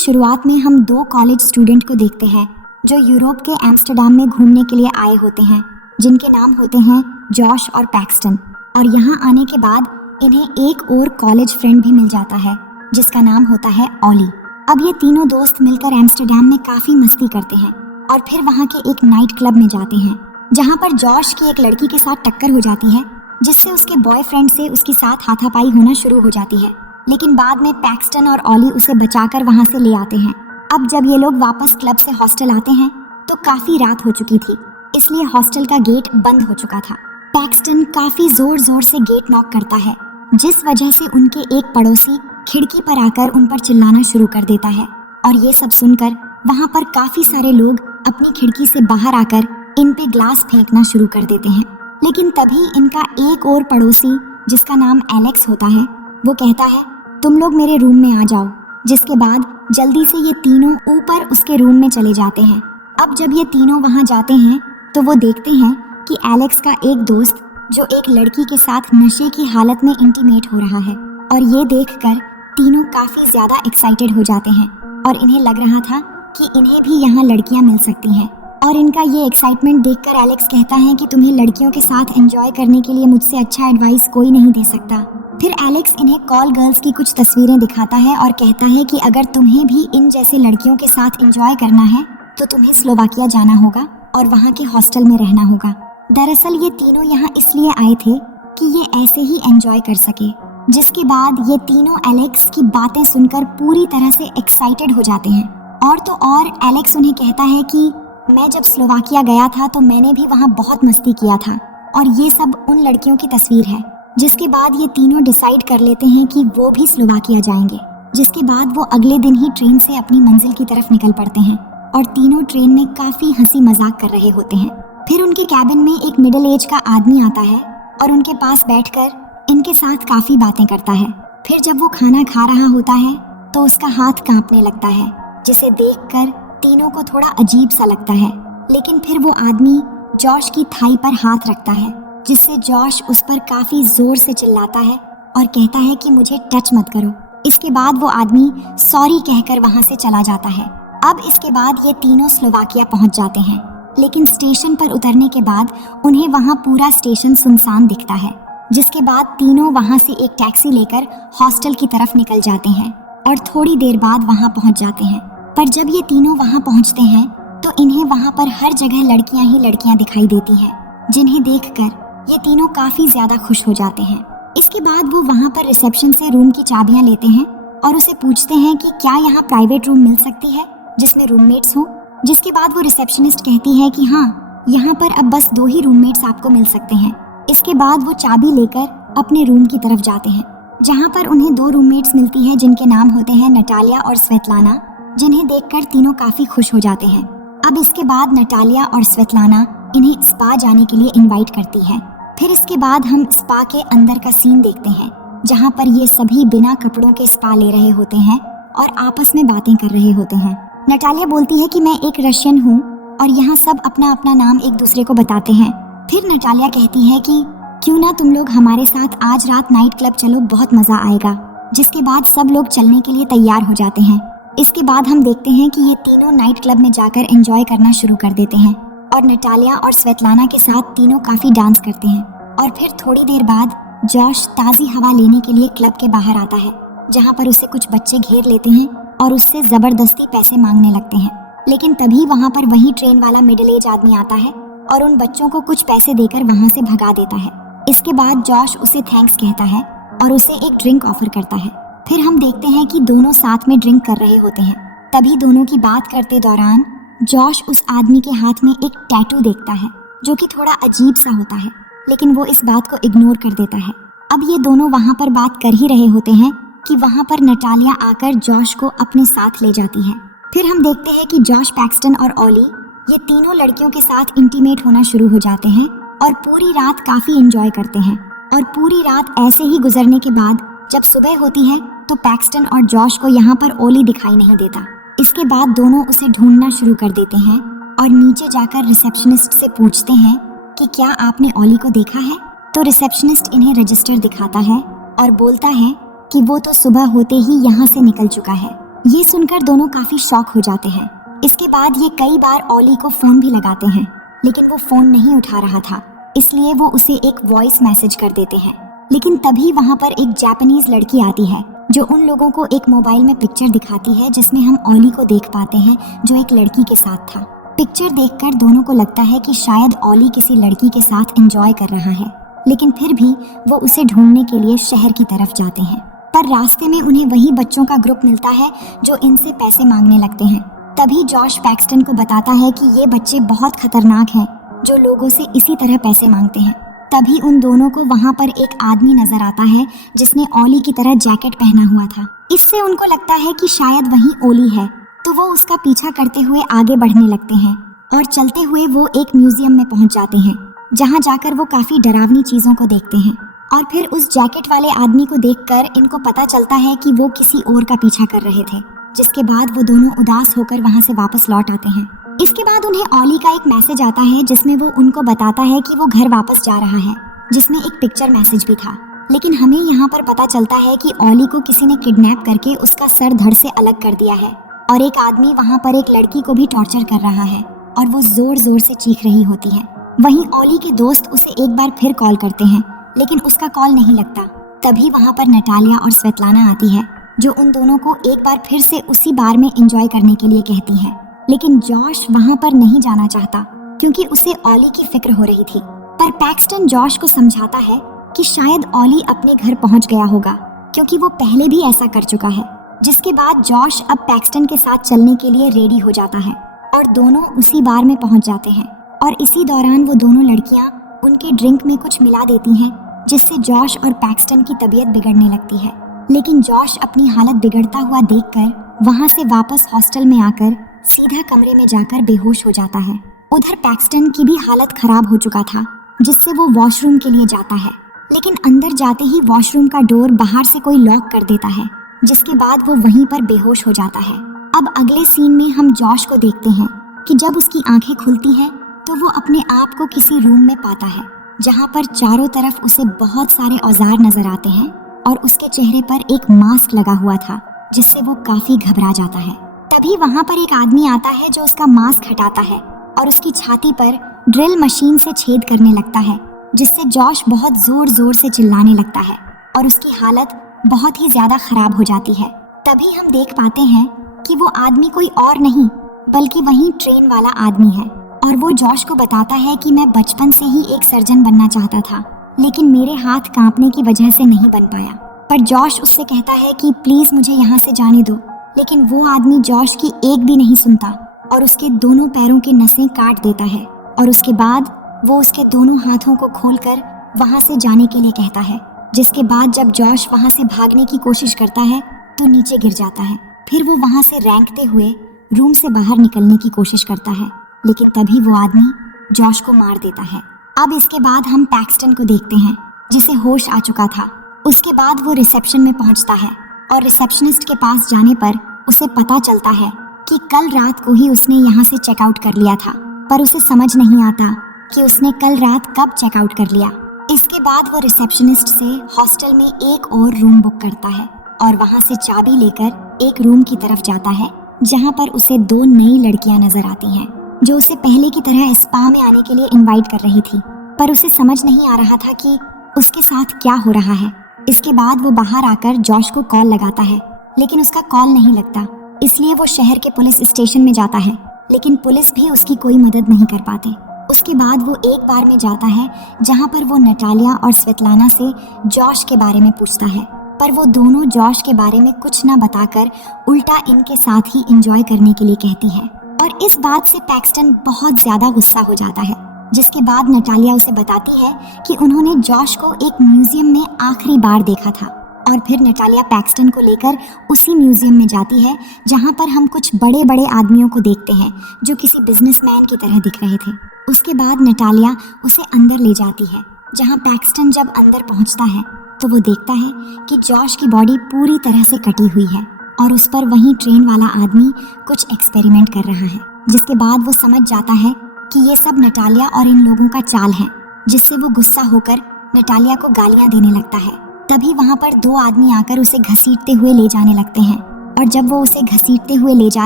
शुरुआत में हम दो कॉलेज स्टूडेंट को देखते हैं जो यूरोप के एम्स्टर्डम में घूमने के लिए आए होते हैं, जिनके नाम होते हैं जॉश और पैक्सटन। और यहाँ आने के बाद इन्हें एक और कॉलेज फ्रेंड भी मिल जाता है जिसका नाम होता है ऑली। अब ये तीनों दोस्त मिलकर एम्स्टर्डम में काफ़ी मस्ती करते हैं और फिर वहाँ के एक नाइट क्लब में जाते हैं जहाँ पर जॉश की एक लड़की के साथ टक्कर हो जाती है, जिससे उसके बॉयफ्रेंड से उसके साथ हाथापाई होना शुरू हो जाती है। लेकिन बाद में पैक्सटन और ऑली उसे बचाकर वहाँ से ले आते हैं। अब जब ये लोग वापस क्लब से हॉस्टल आते हैं तो काफ़ी रात हो चुकी थी, इसलिए हॉस्टल का गेट बंद हो चुका था। पैक्सटन काफ़ी ज़ोर से गेट नॉक करता है, जिस वजह से उनके एक पड़ोसी खिड़की पर आकर उन पर चिल्लाना शुरू कर देता है। और ये सब सुनकर वहाँ पर काफ़ी सारे लोग अपनी खिड़की से बाहर आकर इन पे ग्लास फेंकना शुरू कर देते हैं। लेकिन तभी इनका एक और पड़ोसी जिसका नाम एलेक्स होता है, वो कहता है तुम लोग मेरे रूम में आ जाओ। जिसके बाद जल्दी से ये तीनों ऊपर उसके रूम में चले जाते हैं। अब जब ये तीनों वहाँ जाते हैं तो वो देखते हैं कि एलेक्स का एक दोस्त जो एक लड़की के साथ नशे की हालत में इंटीमेट हो रहा है। और ये देखकर तीनों काफ़ी ज़्यादा एक्साइटेड हो जाते हैं और इन्हें लग रहा था कि इन्हें भी यहाँ लड़कियाँ मिल सकती हैं। और इनका ये एक्साइटमेंट देखकर एलेक्स कहता है कि तुम्हें लड़कियों के साथ एंजॉय करने के लिए मुझसे अच्छा एडवाइस कोई नहीं दे सकता। फिर एलेक्स इन्हें कॉल गर्ल्स की कुछ तस्वीरें दिखाता है और कहता है कि अगर तुम्हें भी इन जैसे लड़कियों के साथ एंजॉय करना है तो तुम्हें स्लोवाकिया जाना होगा और वहाँ के हॉस्टल में रहना होगा। दरअसल ये तीनों यहाँ इसलिए आए थे कि ये ऐसे ही एंजॉय कर सके। जिसके बाद ये तीनों एलेक्स की बातें सुनकर पूरी तरह से एक्साइटेड हो जाते हैं। और तो और एलेक्स उन्हें कहता है कि मैं जब स्लोवाकिया गया था तो मैंने भी वहाँ बहुत मस्ती किया था और ये सब उन लड़कियों की तस्वीर है। जिसके बाद ये तीनों डिसाइड कर लेते हैं कि वो भी स्लोवाकिया जाएंगे। जिसके बाद वो अगले दिन ही ट्रेन से अपनी मंजिल की तरफ निकल पड़ते हैं और तीनों ट्रेन में काफ़ी हंसी मजाक कर रहे होते हैं। फिर उनके कैबिन में एक मिडिल एज का आदमी आता है और उनके पास बैठकर इनके साथ काफ़ी बातें करता है। फिर जब वो खाना खा रहा होता है तो उसका हाथ कांपने लगता है, जिसे देखकर तीनों को थोड़ा अजीब सा लगता है। लेकिन फिर वो आदमी जॉश की थाई पर हाथ रखता है, जिससे जॉश उस पर काफ़ी ज़ोर से चिल्लाता है और कहता है कि मुझे टच मत करो। इसके बाद वो आदमी सॉरी कहकर वहाँ से चला जाता है। अब इसके बाद ये तीनों स्लोवाकिया पहुँच जाते हैं, लेकिन स्टेशन पर उतरने के बाद उन्हें वहाँ पूरा स्टेशन सुनसान दिखता है। जिसके बाद तीनों वहाँ से एक टैक्सी लेकर हॉस्टल की तरफ निकल जाते हैं और थोड़ी देर बाद वहाँ पहुँच जाते हैं। पर जब ये तीनों वहाँ पहुँचते हैं तो इन्हें वहाँ पर हर जगह लड़कियाँ ही लड़कियाँ दिखाई देती हैं, जिन्हें देखकर ये तीनों काफ़ी ज़्यादा खुश हो जाते हैं। इसके बाद वो वहाँ पर रिसेप्शन से रूम की चाबियाँ लेते हैं और उसे पूछते हैं कि क्या यहाँ प्राइवेट रूम मिल सकती है जिसमें रूममेट्स हो। जिसके बाद वो रिसेप्शनिस्ट कहती है कि हाँ, यहाँ पर अब बस 2 ही रूममेट्स आपको मिल सकते हैं। इसके बाद वो चाबी लेकर अपने रूम की तरफ जाते हैं, जहाँ पर उन्हें 2 रूममेट्स मिलती है जिनके नाम होते हैं नटालिया और स्वेतलाना, जिन्हें देखकर तीनों काफ़ी खुश हो जाते हैं। अब इसके बाद नटालिया और स्वेतलाना इन्हें स्पा जाने के लिए इनवाइट करती है। फिर इसके बाद हम स्पा के अंदर का सीन देखते हैं, जहाँ पर ये सभी बिना कपड़ों के स्पा ले रहे होते हैं और आपस में बातें कर रहे होते हैं। नटालिया बोलती है कि मैं एक रशियन हूँ और यहाँ सब अपना अपना नाम एक दूसरे को बताते हैं। फिर नटालिया कहती है कि क्यों ना तुम लोग हमारे साथ आज रात नाइट क्लब चलो, बहुत मज़ा आएगा। जिसके बाद सब लोग चलने के लिए तैयार हो जाते हैं। इसके बाद हम देखते हैं कि ये तीनों नाइट क्लब में जाकर एंजॉय करना शुरू कर देते हैं और नटालिया और स्वेतलाना के साथ तीनों काफ़ी डांस करते हैं। और फिर थोड़ी देर बाद जॉश ताज़ी हवा लेने के लिए क्लब के बाहर आता है, जहाँ पर उसे कुछ बच्चे घेर लेते हैं और उससे ज़बरदस्ती पैसे मांगने लगते हैं। लेकिन तभी वहाँ पर वही ट्रेन वाला मिडिल एज आदमी आता है और उन बच्चों को कुछ पैसे देकर वहाँ से भगा देता है। इसके बाद जॉश उसे थैंक्स कहता है और उसे एक ड्रिंक ऑफर करता है। फिर हम देखते हैं कि दोनों साथ में ड्रिंक कर रहे होते हैं। तभी दोनों की बात करते दौरान जॉश उस आदमी के हाथ में एक टैटू देखता है, जो कि थोड़ा अजीब सा होता है, लेकिन वो इस बात को इग्नोर कर देता है। अब ये दोनों वहाँ पर बात कर ही रहे होते हैं कि वहाँ पर नटालिया आकर जॉश को अपने साथ ले जाती है। फिर हम देखते हैं कि जॉश, पैक्सटन और ऑली ये तीनों लड़कियों के साथ इंटीमेट होना शुरू हो जाते हैं और पूरी रात काफ़ी एंजॉय करते हैं। और पूरी रात ऐसे ही गुजरने के बाद जब सुबह होती है तो पैक्सटन और जॉश को यहाँ पर ओली दिखाई नहीं देता। इसके बाद दोनों उसे ढूंढना शुरू कर देते हैं और नीचे जाकर रिसेप्शनिस्ट से पूछते हैं कि क्या आपने ओली को देखा है। तो रिसेप्शनिस्ट इन्हें रजिस्टर दिखाता है और बोलता है कि वो तो सुबह होते ही यहाँ से निकल चुका है। ये सुनकर दोनों काफी शॉक हो जाते हैं। इसके बाद ये कई बार ऑली को फोन भी लगाते हैं, लेकिन वो फोन नहीं उठा रहा था, इसलिए वो उसे एक वॉइस मैसेज कर देते हैं। लेकिन तभी वहाँ पर एक जापानीज लड़की आती है जो उन लोगों को एक मोबाइल में पिक्चर दिखाती है, जिसमें हम ऑली को देख पाते हैं जो एक लड़की के साथ था। पिक्चर देखकर दोनों को लगता है कि शायद ऑली किसी लड़की के साथ एंजॉय कर रहा है, लेकिन फिर भी वो उसे ढूंढने के लिए शहर की तरफ जाते हैं। पर रास्ते में उन्हें वही बच्चों का ग्रुप मिलता है जो इनसे पैसे मांगने लगते हैं। तभी जॉश पैक्सटन को बताता है कि ये बच्चे बहुत खतरनाक हैं जो लोगों से इसी तरह पैसे मांगते हैं। तभी उन दोनों को वहाँ पर एक आदमी नजर आता है जिसने ओली की तरह जैकेट पहना हुआ था। इससे उनको लगता है कि शायद वही ओली है, तो वो उसका पीछा करते हुए आगे बढ़ने लगते हैं और चलते हुए वो एक म्यूजियम में पहुँच जाते हैं, जहाँ जाकर वो काफी डरावनी चीजों को देखते हैं। और फिर उस जैकेट वाले आदमी को देखकर इनको पता चलता है कि वो किसी और का पीछा कर रहे थे, जिसके बाद वो दोनों उदास होकर वहाँ से वापस लौट आते हैं। इसके बाद उन्हें ओली का एक मैसेज आता है जिसमें वो उनको बताता है कि वो घर वापस जा रहा है, जिसमें एक पिक्चर मैसेज भी था। लेकिन हमें यहाँ पर पता चलता है कि ओली को किसी ने किडनैप करके उसका सर धड़ से अलग कर दिया है और एक आदमी वहाँ पर एक लड़की को भी टॉर्चर कर रहा है और वो जोर जोर से चीख रही होती है। वहीं ओली के दोस्त उसे एक बार फिर कॉल करते हैं, लेकिन उसका कॉल नहीं लगता। तभी वहाँ पर नटालिया और स्वेतलाना आती है जो उन दोनों को एक बार फिर से उसी बार में एंजॉय करने के लिए कहती है। लेकिन जॉश वहाँ पर नहीं जाना चाहता क्योंकि उसे ओली की फिक्र हो रही थी। पर पैक्सटन जॉश को समझाता है कि शायद ओली अपने घर पहुँच गया होगा क्योंकि वो पहले भी ऐसा कर चुका है। जिसके बाद जॉश अब पैक्सटन के साथ चलने के लिए रेडी हो जाता है और दोनों उसी बार में पहुँच जाते हैं। और इसी दौरान वो दोनों लड़कियां उनके ड्रिंक में कुछ मिला देती हैं, जिससे जॉश और पैक्सटन की तबीयत बिगड़ने लगती है। लेकिन जॉश अपनी हालत बिगड़ता हुआ देखकर वहां से वापस हॉस्टल में आकर सीधा कमरे में जाकर बेहोश हो जाता है। उधर पैक्सटन की भी हालत खराब हो चुका था, जिससे वो वॉशरूम के लिए जाता है, लेकिन अंदर जाते ही वॉशरूम का डोर बाहर से कोई लॉक कर देता है, जिसके बाद वो वहीं पर बेहोश हो जाता है। अब अगले सीन में हम जॉश को देखते हैं कि जब उसकी आंखें खुलती हैं तो वो अपने आप को किसी रूम में पाता है जहाँ पर चारों तरफ उसे बहुत सारे औजार नजर आते हैं और उसके चेहरे पर एक मास्क लगा हुआ था, जिससे वो काफी घबरा जाता है। तभी वहाँ पर एक आदमी आता है जो उसका मास्क हटाता है और उसकी छाती पर ड्रिल मशीन से छेद करने लगता है, जिससे जॉश बहुत जोर जोर से चिल्लाने लगता है और उसकी हालत बहुत ही ज्यादा खराब हो जाती है। तभी हम देख पाते हैं कि वो आदमी कोई और नहीं बल्कि वही ट्रेन वाला आदमी है और वो जॉश को बताता है कि मैं बचपन से ही एक सर्जन बनना चाहता था, लेकिन मेरे हाथ कांपने की वजह से नहीं बन पाया। पर जॉश उससे कहता है कि प्लीज मुझे यहाँ से जाने दो, लेकिन वो आदमी जॉश की एक भी नहीं सुनता और उसके दोनों पैरों की नसें काट देता है और उसके बाद वो उसके दोनों हाथों को खोलकर वहाँ से जाने के लिए कहता है। जिसके बाद जब जॉश वहाँ से भागने की कोशिश करता है तो नीचे गिर जाता है। फिर वो वहाँ से रेंगते हुए रूम से बाहर निकलने की कोशिश करता है, लेकिन तभी वो आदमी जॉश को मार देता है। अब इसके बाद हम पैक्सटन को देखते हैं जिसे होश आ चुका था। उसके बाद वो रिसेप्शन में पहुंचता है और रिसेप्शनिस्ट के पास जाने पर उसे पता चलता है कि कल रात को ही उसने यहाँ से चेकआउट कर लिया था, पर उसे समझ नहीं आता कि उसने कल रात कब चेकआउट कर लिया। इसके बाद वो रिसेप्शनिस्ट से हॉस्टल में एक और रूम बुक करता है और वहाँ से चाबी लेकर एक रूम की तरफ जाता है जहाँ पर उसे 2 नई लड़कियाँ नजर आती हैं जो उसे पहले की तरह स्पा में आने के लिए इनवाइट कर रही थी, पर उसे समझ नहीं आ रहा था कि उसके साथ क्या हो रहा है। इसके बाद वो बाहर आकर जॉश को कॉल लगाता है, लेकिन उसका कॉल नहीं लगता, इसलिए वो शहर के पुलिस स्टेशन में जाता है, लेकिन पुलिस भी उसकी कोई मदद नहीं कर पाते। उसके बाद वो एक बार में जाता है जहाँ पर वो नटालिया और स्वेतलाना से जॉश के बारे में पूछता है, पर वो दोनों जॉश के बारे में कुछ ना बताकर उल्टा इनके साथ ही एंजॉय करने के लिए कहती है। और इस बात से पैक्सटन बहुत ज्यादा गुस्सा हो जाता है, जिसके बाद नटालिया उसे बताती है कि उन्होंने जॉश को एक म्यूजियम में आखिरी बार देखा था। और फिर नटालिया पैक्सटन को लेकर उसी म्यूजियम में जाती है जहाँ पर हम कुछ बड़े बड़े आदमियों को देखते हैं जो किसी बिजनेसमैन की तरह दिख रहे थे। उसके बाद नटालिया उसे अंदर ले जाती है, जहाँ पैक्सटन जब अंदर पहुँचता है तो वो देखता है कि जॉश की बॉडी पूरी तरह से कटी हुई है और उस पर वही ट्रेन वाला आदमी कुछ एक्सपेरिमेंट कर रहा है। जिसके बाद वो समझ जाता है कि ये सब नटालिया और इन लोगों का चाल है, जिससे वो गुस्सा होकर नटालिया को गालियां देने लगता है। तभी वहाँ पर 2 आदमी आकर उसे घसीटते हुए ले जाने लगते हैं और जब वो उसे घसीटते हुए ले जा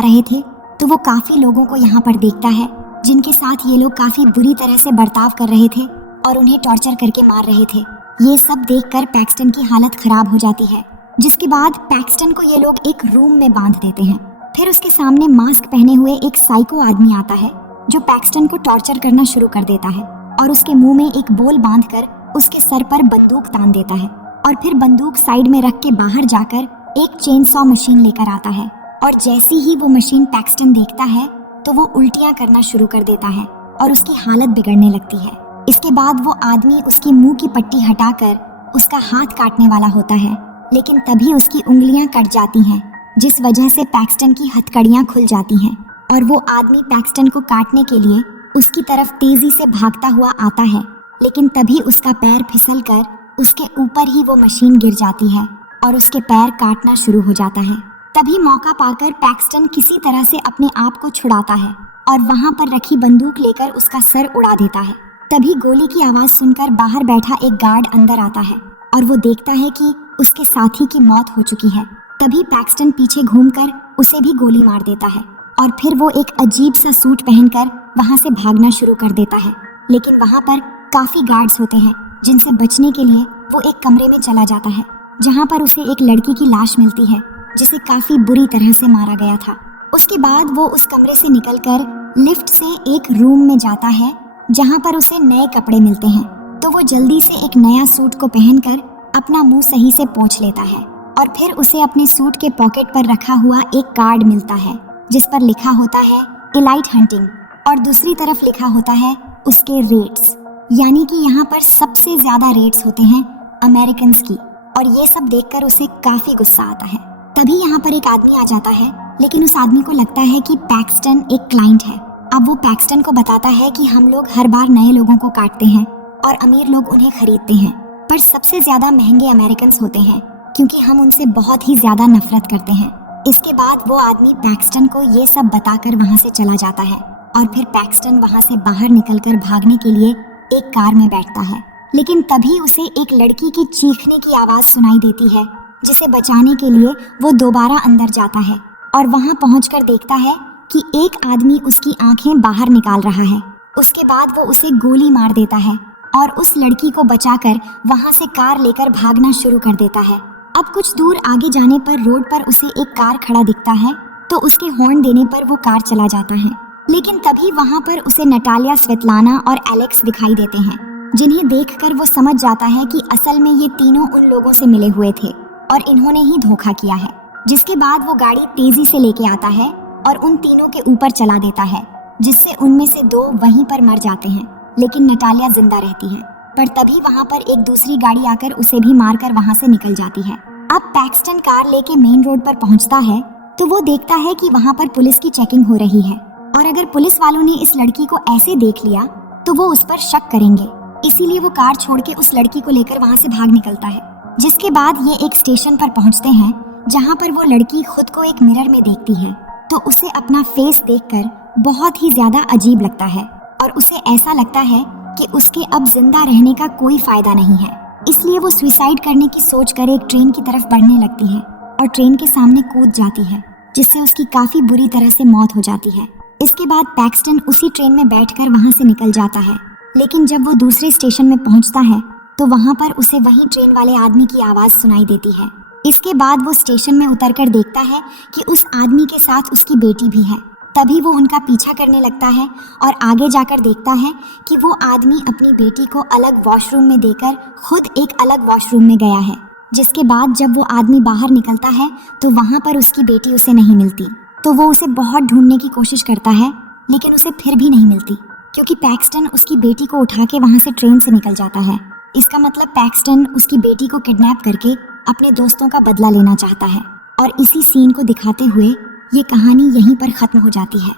रहे थे तो वो काफी लोगों को यहाँ पर देखता है जिनके साथ ये लोग काफी बुरी तरह से बर्ताव कर रहे थे और उन्हें टॉर्चर करके मार रहे थे। ये सब देखकर पैक्सटन की हालत खराब हो जाती है, जिसके बाद पैक्सटन को ये लोग एक रूम में बांध देते हैं। फिर उसके सामने मास्क पहने हुए एक साइको आदमी आता है जो पैक्सटन को टॉर्चर करना शुरू कर देता है और उसके मुंह में एक बोल बांधकर उसके सर पर बंदूक तान देता है और फिर बंदूक साइड में रख के बाहर जाकर एक चेनसॉ मशीन लेकर आता है और जैसी ही वो मशीन पैक्सटन देखता है तो वो उल्टियां करना शुरू कर देता है और उसकी हालत बिगड़ने लगती है। इसके बाद वो आदमी उसकी मुंह की पट्टी हटाकर उसका हाथ काटने वाला होता है, लेकिन तभी उसकी उंगलियां कट जाती हैं, जिस वजह से पैक्सटन की हथकड़ियां खुल जाती हैं और वो आदमी पैक्सटन को काटने के लिए उसकी तरफ तेजी से भागता हुआ आता है, लेकिन तभी उसका पैर फिसलकर उसके ऊपर ही वो मशीन गिर जाती है और उसके पैर काटना शुरू हो जाता है। तभी मौका पाकर पैक्सटन किसी तरह से अपने आप को छुड़ाता है और वहां पर रखी बंदूक लेकर उसका सर उड़ा देता है। तभी गोली की आवाज सुनकर बाहर बैठा एक गार्ड अंदर आता है और वो देखता है कि उसके साथी की मौत हो चुकी है। तभी पैक्सटन पीछे घूमकर उसे भी गोली मार देता है और फिर वो एक अजीब सा सूट पहनकर वहां से भागना शुरू कर देता है, लेकिन वहां पर काफी गार्ड्स होते हैं जिनसे बचने के लिए वो एक कमरे में चला जाता है जहां पर उसे एक लड़की की लाश मिलती है जिसे काफी बुरी तरह से मारा गया था। उसके बाद वो उस कमरे से निकलकर लिफ्ट से एक रूम में जाता है जहां पर उसे नए कपड़े मिलते हैं, तो वो जल्दी से एक नया सूट को पहनकर अपना मुंह सही से पोंछ लेता है और फिर उसे अपने सूट के पॉकेट पर रखा हुआ एक कार्ड मिलता है जिस पर लिखा होता है एलाइट हंटिंग और दूसरी तरफ लिखा होता है उसके रेट्स, यानी कि यहाँ पर सबसे ज्यादा रेट्स होते हैं अमेरिकन्स की। और ये सब देखकर उसे काफी गुस्सा आता है। तभी यहाँ पर एक आदमी आ जाता है, लेकिन उस आदमी को लगता है कि पैक्सटन एक क्लाइंट है। अब वो पैक्सटन को बताता है कि हम लोग हर बार नए लोगों को काटते हैं और अमीर लोग उन्हें खरीदते हैं, पर सबसे ज्यादा महंगे अमेरिकन्स होते हैं क्योंकि हम उनसे बहुत ही ज्यादा नफरत करते हैं। इसके बाद वो आदमी पैक्सटन को ये सब बताकर वहाँ से चला जाता है और फिर पैक्सटन वहाँ से बाहर निकलकर भागने के लिए एक कार में बैठता है, लेकिन तभी उसे एक लड़की की चीखने की आवाज सुनाई देती है, जिसे बचाने के लिए वो दोबारा अंदर जाता है और वहाँ पहुंचकर देखता है कि एक आदमी उसकी आंखें बाहर निकाल रहा है। उसके बाद वो उसे गोली मार देता है और उस लड़की को बचाकर वहाँ से कार लेकर भागना शुरू कर देता है। अब कुछ दूर आगे जाने पर रोड पर उसे एक कार खड़ा दिखता है, तो उसके हॉर्न देने पर वो कार चला जाता है, लेकिन तभी वहाँ पर उसे नटालिया, स्वेतलाना और एलेक्स दिखाई देते हैं, जिन्हें देखकर वो समझ जाता है कि असल में ये तीनों उन लोगों से मिले हुए थे और इन्होंने ही धोखा किया है। जिसके बाद वो गाड़ी तेजी से लेके आता है और उन तीनों के ऊपर चला देता है, जिससे उनमें से दो वहीं पर मर जाते हैं, लेकिन नटालिया जिंदा रहती है। पर तभी वहाँ पर एक दूसरी गाड़ी आकर उसे भी मारकर वहाँ से निकल जाती है। अब पैक्सटन कार लेके मेन रोड पर पहुँचता है तो वो देखता है कि वहाँ पर पुलिस की चेकिंग हो रही है और अगर पुलिस वालों ने इस लड़की को ऐसे देख लिया तो वो उस पर शक करेंगे, इसीलिए वो कार छोड़ के उस लड़की को लेकर वहाँ से भाग निकलता है। जिसके बाद ये एक स्टेशन पर पहुँचते हैं जहाँ पर वो लड़की खुद को एक मिरर में देखती है, तो उसे अपना फेस देखकर बहुत ही ज्यादा अजीब लगता है और उसे ऐसा लगता है कि उसके अब जिंदा रहने का कोई फायदा नहीं है। इसलिए वो सुसाइड करने की सोचकर एक ट्रेन की तरफ बढ़ने लगती है और ट्रेन के सामने कूद जाती है, जिससे उसकी काफी बुरी तरह से मौत हो जाती है। इसके बाद पैक्सटन उसी ट्रेन में बैठकर वहां से निकल जाता है, लेकिन जब वो दूसरे स्टेशन में पहुंचता है तो वहां पर उसे वही ट्रेन वाले आदमी की आवाज सुनाई देती है। इसके बाद वो स्टेशन में उतरकर देखता है कि उस आदमी के साथ उसकी बेटी भी है। तभी वो उनका पीछा करने लगता है और आगे जाकर देखता है कि वो आदमी अपनी बेटी को अलग वॉशरूम में देकर खुद एक अलग वॉशरूम में गया है। जिसके बाद जब वो आदमी बाहर निकलता है तो वहाँ पर उसकी बेटी उसे नहीं मिलती, तो वो उसे बहुत ढूंढने की कोशिश करता है, लेकिन उसे फिर भी नहीं मिलती, क्योंकि पैक्सटन उसकी बेटी को उठा के वहाँ से ट्रेन से निकल जाता है। इसका मतलब पैक्सटन उसकी बेटी को किडनैप करके अपने दोस्तों का बदला लेना चाहता है। और इसी सीन को दिखाते हुए ये कहानी यहीं पर खत्म हो जाती है।